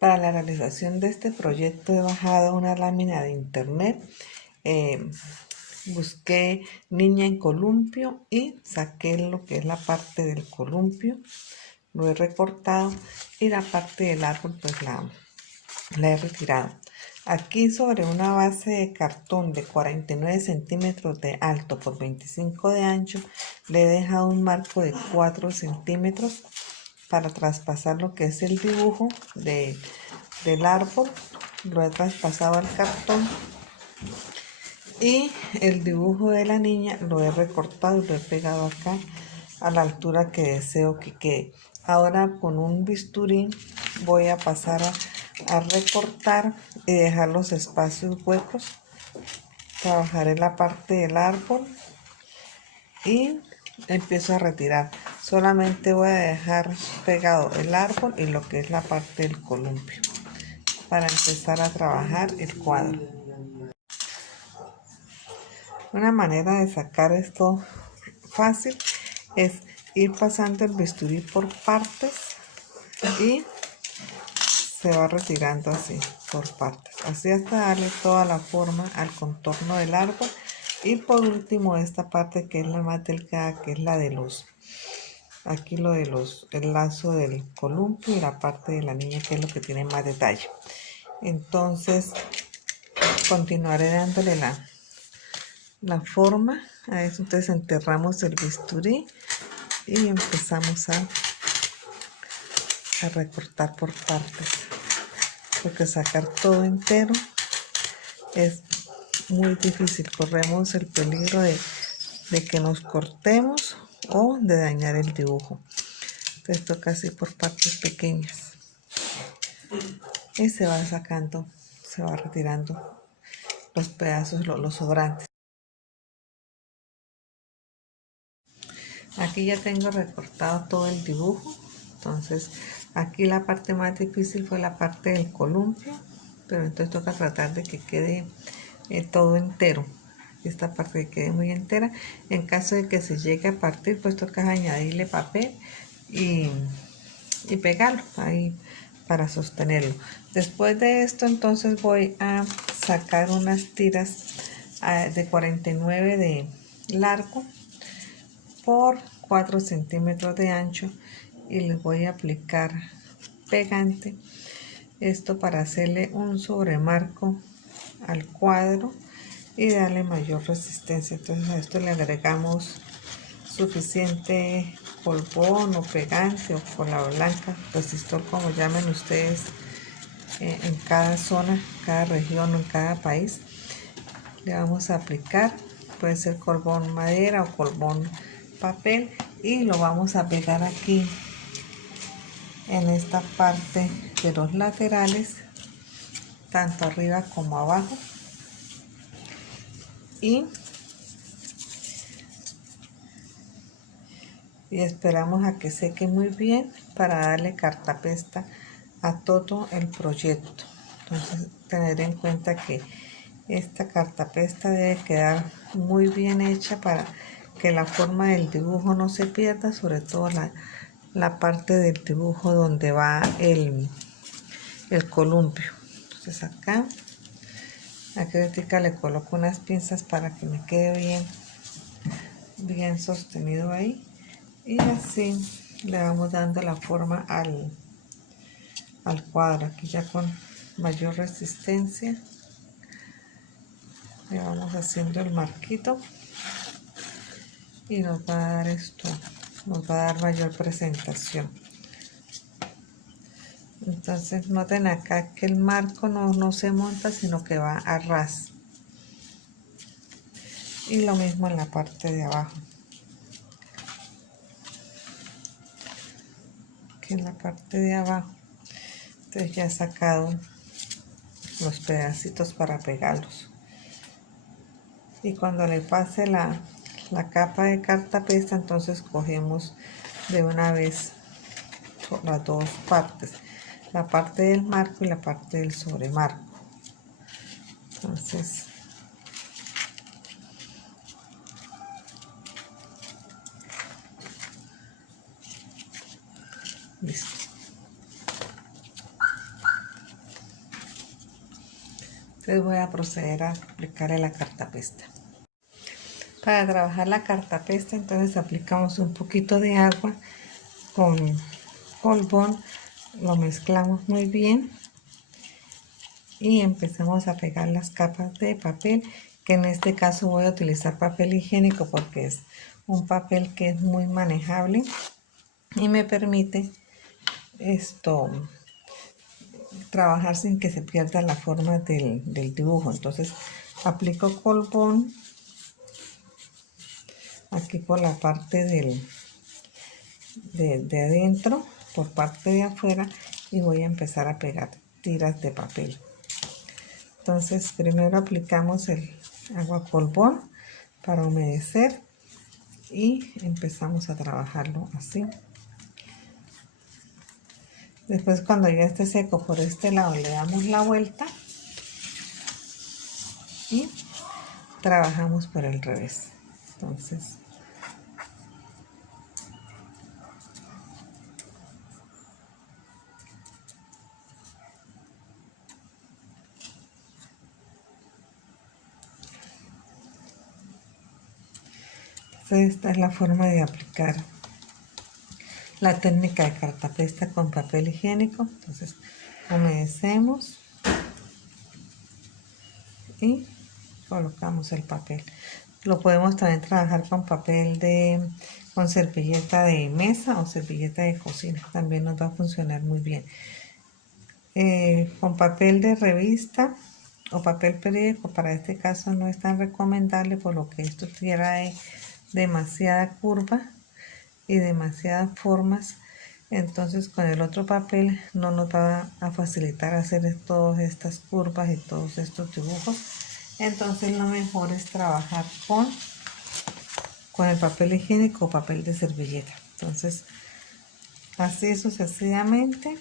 Para la realización de este proyecto he bajado una lámina de internet, busqué niña en columpio y saqué lo que es la parte del columpio, lo he recortado y la parte del árbol pues la he retirado. Aquí sobre una base de cartón de 49 centímetros de alto por 25 de ancho le he dejado un marco de 4 centímetros para traspasar lo que es el dibujo del árbol. Lo he traspasado al cartón y el dibujo de la niña lo he recortado y lo he pegado acá a la altura que deseo que quede. Ahora con un bisturí voy a pasar a recortar y dejar los espacios huecos. Trabajaré la parte del árbol y empiezo a retirar. Solamente voy a dejar pegado el árbol y lo que es la parte del columpio para empezar a trabajar el cuadro. Una manera de sacar esto fácil es ir pasando el bisturí por partes y se va retirando así por partes, así hasta darle toda la forma al contorno del árbol. Y por último esta parte que es la más delgada, que es la de aquí lo de el lazo del columpio y la parte de la niña, que es lo que tiene más detalle. Entonces continuaré dándole la forma a eso. Entonces enterramos el bisturí y empezamos a recortar por partes, porque sacar todo entero es muy difícil. Corremos el peligro de que nos cortemos o de dañar el dibujo. Entonces toca así por partes pequeñas y se va sacando, se va retirando los pedazos, los sobrantes. Aquí ya tengo recortado todo el dibujo. Entonces aquí la parte más difícil fue la parte del columpio, pero entonces toca tratar de que quede todo entero, esta parte que quede muy entera. En caso de que se llegue a partir, pues toca añadirle papel y pegarlo ahí para sostenerlo. Después de esto entonces voy a sacar unas tiras de 49 de largo por 4 centímetros de ancho y les voy a aplicar pegante, esto para hacerle un sobremarco al cuadro y darle mayor resistencia. Entonces a esto le agregamos suficiente polvón o pegante o cola blanca, resistor, como llamen ustedes en cada zona, cada región o en cada país. Le vamos a aplicar, puede ser carbón madera o carbón papel, y lo vamos a pegar aquí en esta parte de los laterales, tanto arriba como abajo, y esperamos a que seque muy bien para darle cartapesta a todo el proyecto. Entonces tener en cuenta que esta cartapesta debe quedar muy bien hecha para que la forma del dibujo no se pierda, sobre todo la parte del dibujo donde va el columpio. Entonces acá ahorita le coloco unas pinzas para que me quede bien sostenido ahí, y así le vamos dando la forma al cuadro. Aquí ya con mayor resistencia le vamos haciendo el marquito y nos va a dar esto, nos va a dar mayor presentación. Entonces noten acá que el marco no se monta, sino que va a ras, y lo mismo en la parte de abajo, que en la parte de abajo. Entonces ya he sacado los pedacitos para pegarlos, y cuando le pase la capa de cartapesta, entonces cogemos de una vez las dos partes, la parte del marco y la parte del sobremarco. Entonces listo. Entonces voy a proceder a aplicarle la cartapesta. Para trabajar la cartapesta, entonces aplicamos un poquito de agua con polvón, lo mezclamos muy bien y empezamos a pegar las capas de papel, que en este caso voy a utilizar papel higiénico porque es un papel que es muy manejable y me permite trabajar sin que se pierda la forma del dibujo. Entonces aplico polvón aquí por la parte de adentro, por parte de afuera, y voy a empezar a pegar tiras de papel. Entonces primero aplicamos el agua polvón para humedecer y empezamos a trabajarlo así. Después, cuando ya esté seco por este lado, le damos la vuelta y trabajamos por el revés. Entonces esta es la forma de aplicar la técnica de cartapesta con papel higiénico. Entonces humedecemos y colocamos el papel. Lo podemos también trabajar con con servilleta de mesa o servilleta de cocina, también nos va a funcionar muy bien. Con papel de revista o papel periódico, para este caso no es tan recomendable, por lo que esto trae demasiada curva y demasiadas formas. Entonces con el otro papel no nos va a facilitar hacer todas estas curvas y todos estos dibujos. Entonces lo mejor es trabajar con el papel higiénico o papel de servilleta. Entonces así sucesivamente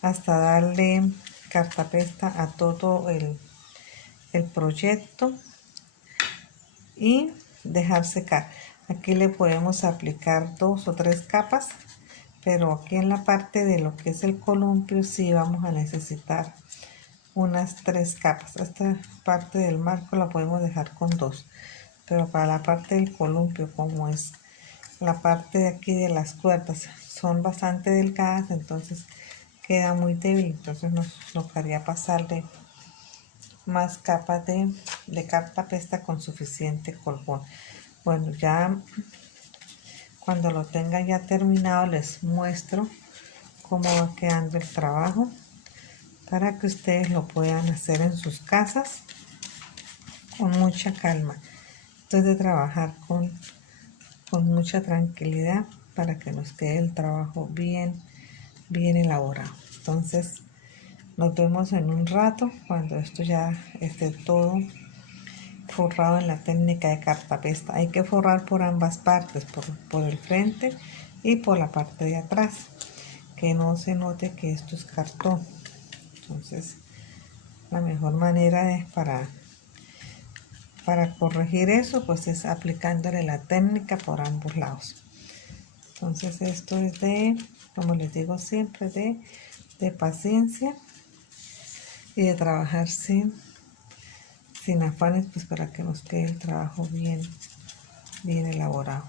hasta darle cartapesta a todo el proyecto y dejar secar. Aquí le podemos aplicar 2 o 3 capas, pero aquí en la parte de lo que es el columpio sí vamos a necesitar unas 3 capas. Esta parte del marco la podemos dejar con 2, pero para la parte del columpio, como es la parte de aquí de las cuerdas, son bastante delgadas, entonces queda muy débil. Entonces nos tocaría pasarle más capas de cartapesta con suficiente polvón. Bueno, ya cuando lo tenga ya terminado les muestro cómo va quedando el trabajo, para que ustedes lo puedan hacer en sus casas con mucha calma. Entonces de trabajar con mucha tranquilidad para que nos quede el trabajo bien elaborado. Entonces nos vemos en un rato cuando esto ya esté todo forrado en la técnica de cartapesta. Hay que forrar por ambas partes, por el frente y por la parte de atrás, que no se note que esto es cartón. Entonces la mejor manera para corregir eso pues es aplicándole la técnica por ambos lados. Entonces esto es como les digo siempre, de paciencia y de trabajar sin afanes, pues para que nos quede el trabajo bien elaborado.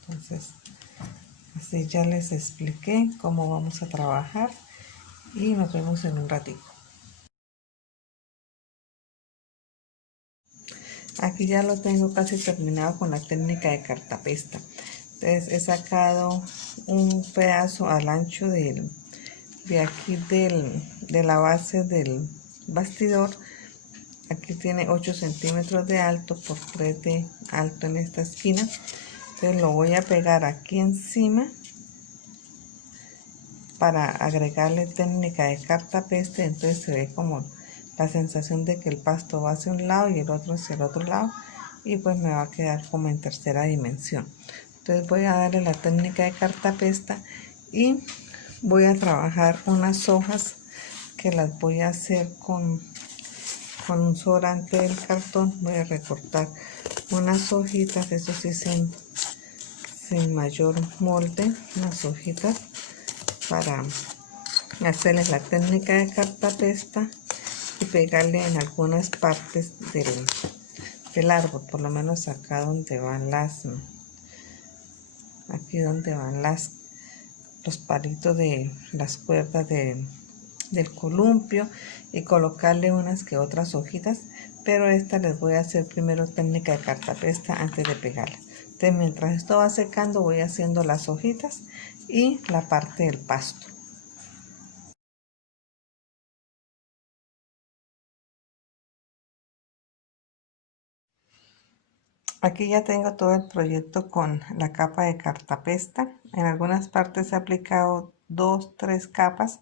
Entonces así ya les expliqué cómo vamos a trabajar y nos vemos en un ratito. Aquí ya lo tengo casi terminado con la técnica de cartapesta. Entonces he sacado un pedazo al ancho de aquí de la base del bastidor. Aquí tiene 8 centímetros de alto por 3 de alto en esta esquina. Entonces lo voy a pegar aquí encima para agregarle técnica de cartapesta. Entonces se ve como la sensación de que el pasto va hacia un lado y el otro hacia el otro lado, y pues me va a quedar como en tercera dimensión. Entonces voy a darle la técnica de cartapesta y voy a trabajar unas hojas que las voy a hacer con un sobrante del cartón. Voy a recortar unas hojitas, eso sí, sin mayor molde, unas hojitas para hacerles la técnica de cartapesta y pegarle en algunas partes del árbol, por lo menos acá donde van aquí donde van los palitos de las cuerdas del columpio, y colocarle unas que otras hojitas, pero esta les voy a hacer primero técnica de cartapesta antes de pegarla. Entonces, mientras esto va secando, voy haciendo las hojitas y la parte del pasto. Aquí ya tengo todo el proyecto con la capa de cartapesta. En algunas partes he aplicado 2, 3 capas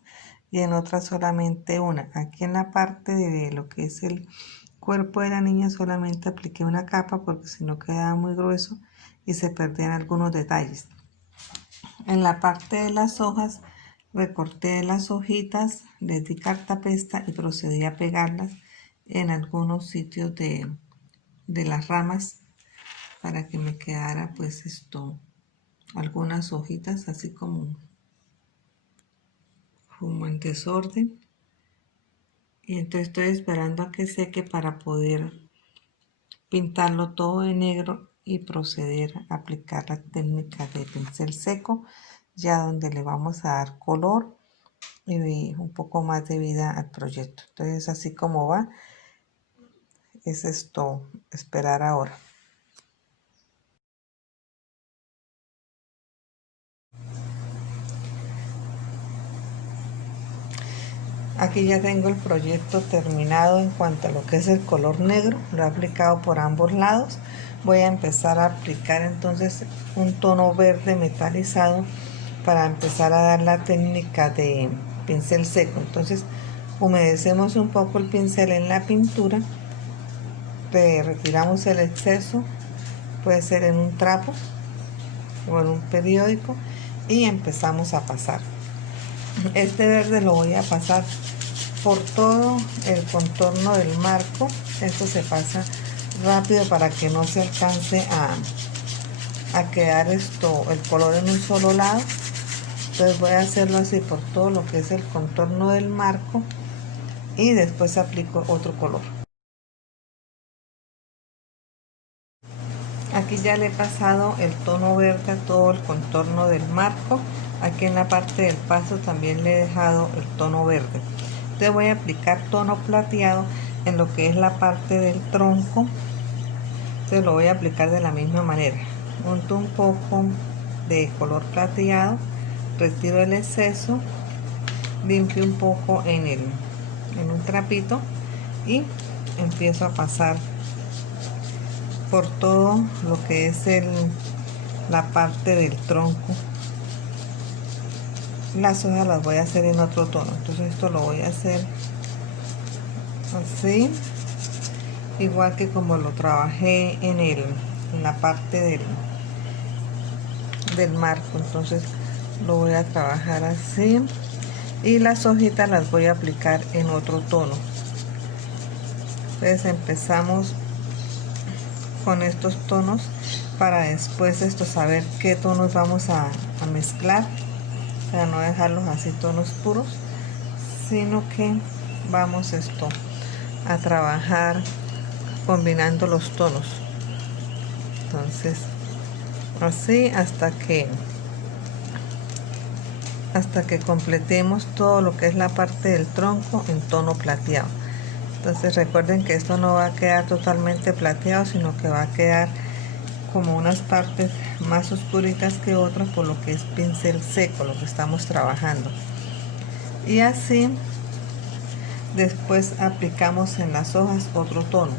y en otras solamente una. Aquí en la parte de lo que es el cuerpo de la niña solamente apliqué una capa porque si no quedaba muy grueso y se perdían algunos detalles. En la parte de las hojas recorté las hojitas, les di cartapesta y procedí a pegarlas en algunos sitios de las ramas para que me quedara pues algunas hojitas así como en desorden. Y entonces estoy esperando a que seque para poder pintarlo todo de negro y proceder a aplicar la técnica de pincel seco, ya donde le vamos a dar color y un poco más de vida al proyecto. Entonces así como va, es esperar ahora. Aquí ya tengo el proyecto terminado en cuanto a lo que es el color negro, lo he aplicado por ambos lados. Voy a empezar a aplicar entonces un tono verde metalizado para empezar a dar la técnica de pincel seco. Entonces humedecemos un poco el pincel en la pintura, retiramos el exceso, puede ser en un trapo o en un periódico, y empezamos a pasar. Este verde lo voy a pasar por todo el contorno del marco. Esto se pasa rápido para que no se alcance a quedar el color en un solo lado. Entonces voy a hacerlo así por todo lo que es el contorno del marco y después aplico otro color. Aquí ya le he pasado el tono verde a todo el contorno del marco. Aquí en la parte del paso también le he dejado el tono verde. Entonces voy a aplicar tono plateado en lo que es la parte del tronco. Entonces lo voy a aplicar de la misma manera. Unto un poco de color plateado, retiro el exceso, limpio un poco en un trapito y empiezo a pasar por todo lo que es la parte del tronco. Las hojas las voy a hacer en otro tono, entonces esto lo voy a hacer así, igual que como lo trabajé en la parte del marco. Entonces lo voy a trabajar así y las hojitas las voy a aplicar en otro tono. Entonces empezamos con estos tonos para después saber qué tonos vamos a mezclar, para no dejarlos así tonos puros, sino que vamos a trabajar combinando los tonos. Entonces así hasta que completemos todo lo que es la parte del tronco en tono plateado. Entonces recuerden que esto no va a quedar totalmente plateado, sino que va a quedar como unas partes más oscuritas que otras, por lo que es pincel seco lo que estamos trabajando. Y así después aplicamos en las hojas otro tono.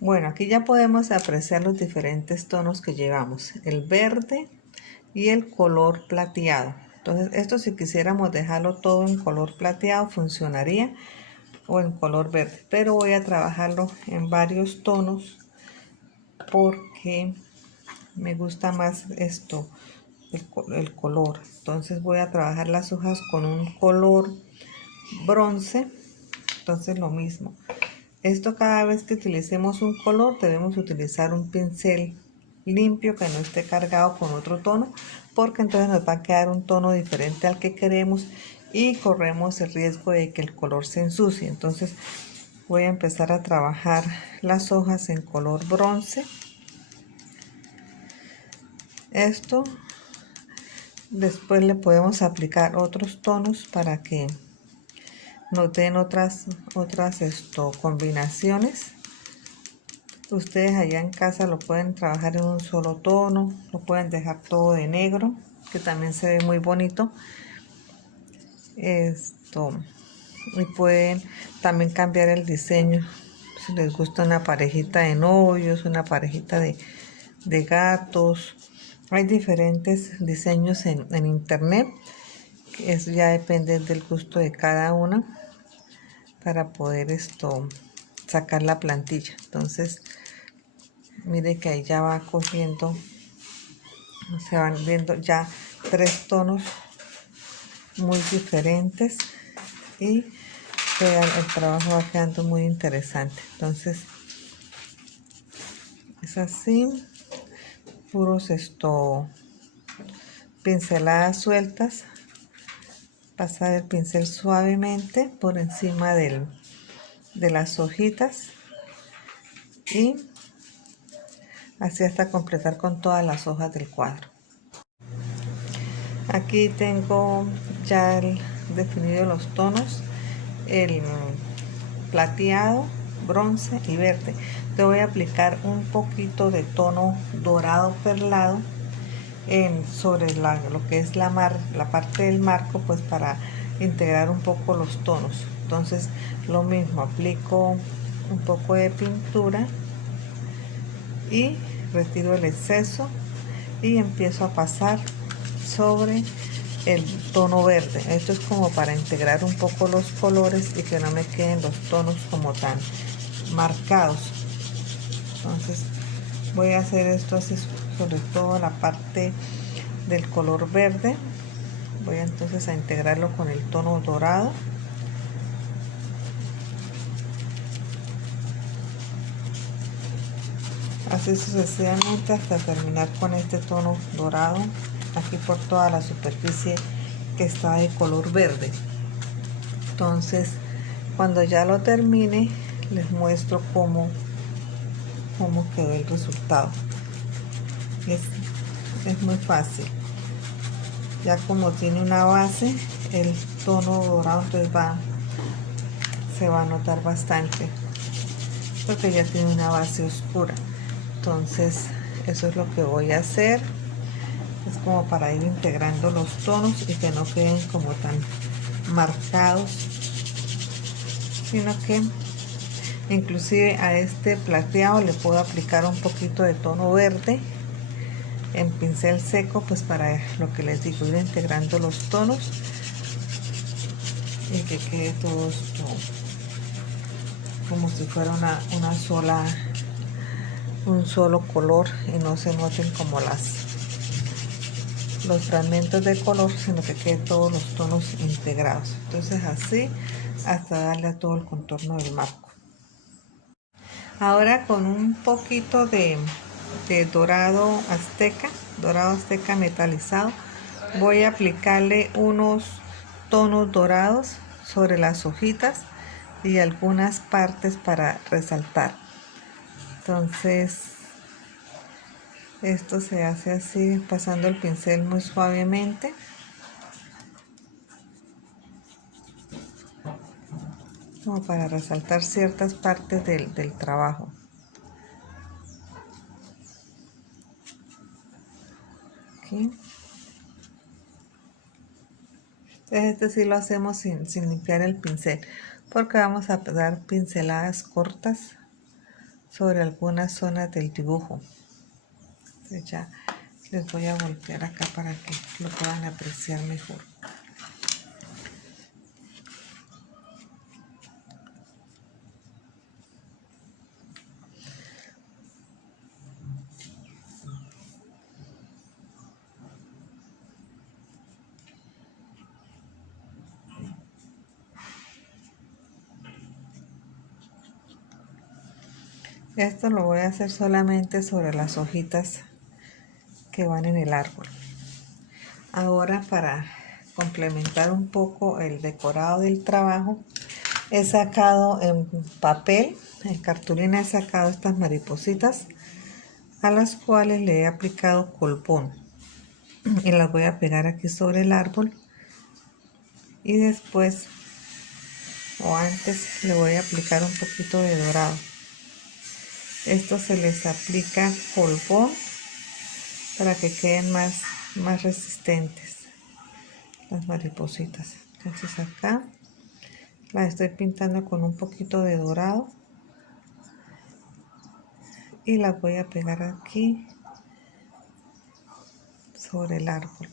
Bueno, aquí ya podemos apreciar los diferentes tonos que llevamos, el verde y el color plateado. Entonces esto, si quisiéramos dejarlo todo en color plateado, funcionaría, o en color verde, pero voy a trabajarlo en varios tonos porque me gusta más el color. Entonces voy a trabajar las hojas con un color bronce. Entonces lo mismo, esto cada vez que utilicemos un color debemos utilizar un pincel limpio, que no esté cargado con otro tono, porque entonces nos va a quedar un tono diferente al que queremos y corremos el riesgo de que el color se ensucie. Entonces voy a empezar a trabajar las hojas en color bronce. Esto después le podemos aplicar otros tonos para que nos den otras combinaciones. Ustedes allá en casa lo pueden trabajar en un solo tono, lo pueden dejar todo de negro, que también se ve muy bonito. Y pueden también cambiar el diseño. Si les gusta una parejita de novios, una parejita de gatos. Hay diferentes diseños en internet. Eso ya depende del gusto de cada una para poder sacar la plantilla. Entonces, mire que ahí ya va cogiendo, se van viendo ya 3 tonos muy diferentes y el trabajo va quedando muy interesante. Entonces es así, puros pinceladas sueltas, pasar el pincel suavemente por encima de las hojitas y así hasta completar con todas las hojas del cuadro. Aquí tengo ya definido los tonos, el plateado, bronce y verde. Te voy a aplicar un poquito de tono dorado perlado sobre lo que es la parte del marco, pues para integrar un poco los tonos. Entonces lo mismo, aplico un poco de pintura y retiro el exceso y empiezo a pasar sobre el tono verde. Esto es como para integrar un poco los colores y que no me queden los tonos como tan marcados. Entonces voy a hacer esto así, sobre todo la parte del color verde. Voy entonces a integrarlo con el tono dorado. Así sucesivamente hasta terminar con este tono dorado aquí por toda la superficie que está de color verde. Entonces cuando ya lo termine les muestro cómo quedó el resultado. Es muy fácil, ya como tiene una base el tono dorado, entonces se va a notar bastante porque ya tiene una base oscura. Entonces eso es lo que voy a hacer, es como para ir integrando los tonos y que no queden como tan marcados, sino que inclusive a este plateado le puedo aplicar un poquito de tono verde en pincel seco, pues para lo que les digo, ir integrando los tonos y que quede todo esto como si fuera un solo color y no se noten como los fragmentos de color, sino que quede todos los tonos integrados. Entonces así hasta darle a todo el contorno del marco. Ahora con un poquito de dorado azteca metalizado, voy a aplicarle unos tonos dorados sobre las hojitas y algunas partes para resaltar. Entonces esto se hace así, pasando el pincel muy suavemente. Como para resaltar ciertas partes del trabajo. Aquí. Este sí lo hacemos sin limpiar el pincel, porque vamos a dar pinceladas cortas sobre algunas zonas del dibujo. Entonces ya les voy a voltear acá para que lo puedan apreciar mejor. Esto lo voy a hacer solamente sobre las hojitas que van en el árbol. Ahora, para complementar un poco el decorado del trabajo, he sacado en papel, en cartulina he sacado estas maripositas a las cuales le he aplicado colpón y las voy a pegar aquí sobre el árbol, y después o antes le voy a aplicar un poquito de dorado. Esto se les aplica colpón para que queden más resistentes las maripositas. Entonces acá las estoy pintando con un poquito de dorado y las voy a pegar aquí sobre el árbol.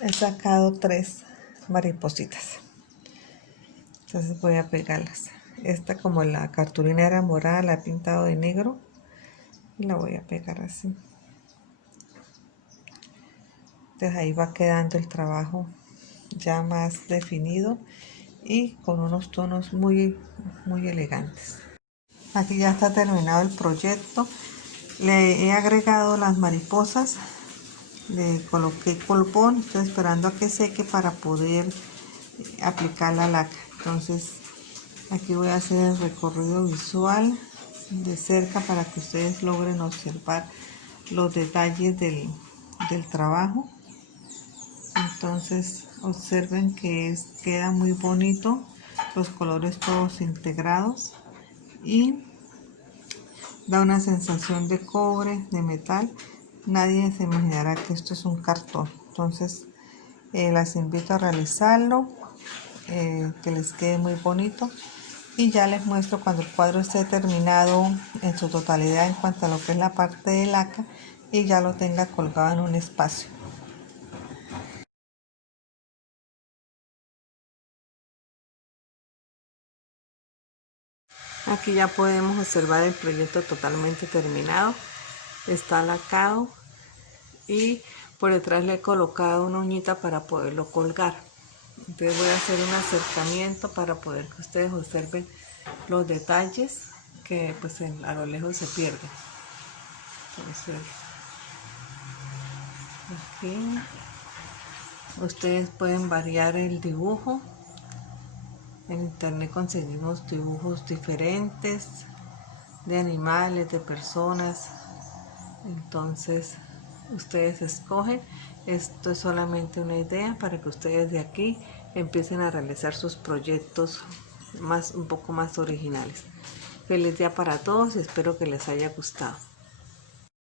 He sacado 3 maripositas, entonces voy a pegarlas. Esta, como la cartulina era morada, la he pintado de negro y la voy a pegar así. Entonces ahí va quedando el trabajo ya más definido y con unos tonos muy elegantes. Aquí ya está terminado el proyecto. Le he agregado las mariposas, le coloqué colpón, estoy esperando a que seque para poder aplicar la laca. Entonces aquí voy a hacer el recorrido visual de cerca para que ustedes logren observar los detalles del trabajo. Entonces observen que queda muy bonito, los colores todos integrados y da una sensación de cobre, de metal. Nadie se imaginará que esto es un cartón. Entonces las invito a realizarlo, que les quede muy bonito, y ya les muestro cuando el cuadro esté terminado en su totalidad en cuanto a lo que es la parte de laca y ya lo tenga colgado en un espacio. Aquí ya podemos observar el proyecto totalmente terminado. Está lacado y por detrás le he colocado una uñita para poderlo colgar. Entonces voy a hacer un acercamiento para poder que ustedes observen los detalles que pues a lo lejos se pierden. Entonces aquí ustedes pueden variar el dibujo. En internet conseguimos dibujos diferentes de animales, de personas. Entonces ustedes escogen. Esto es solamente una idea para que ustedes de aquí empiecen a realizar sus proyectos un poco más originales. Feliz día para todos y espero que les haya gustado.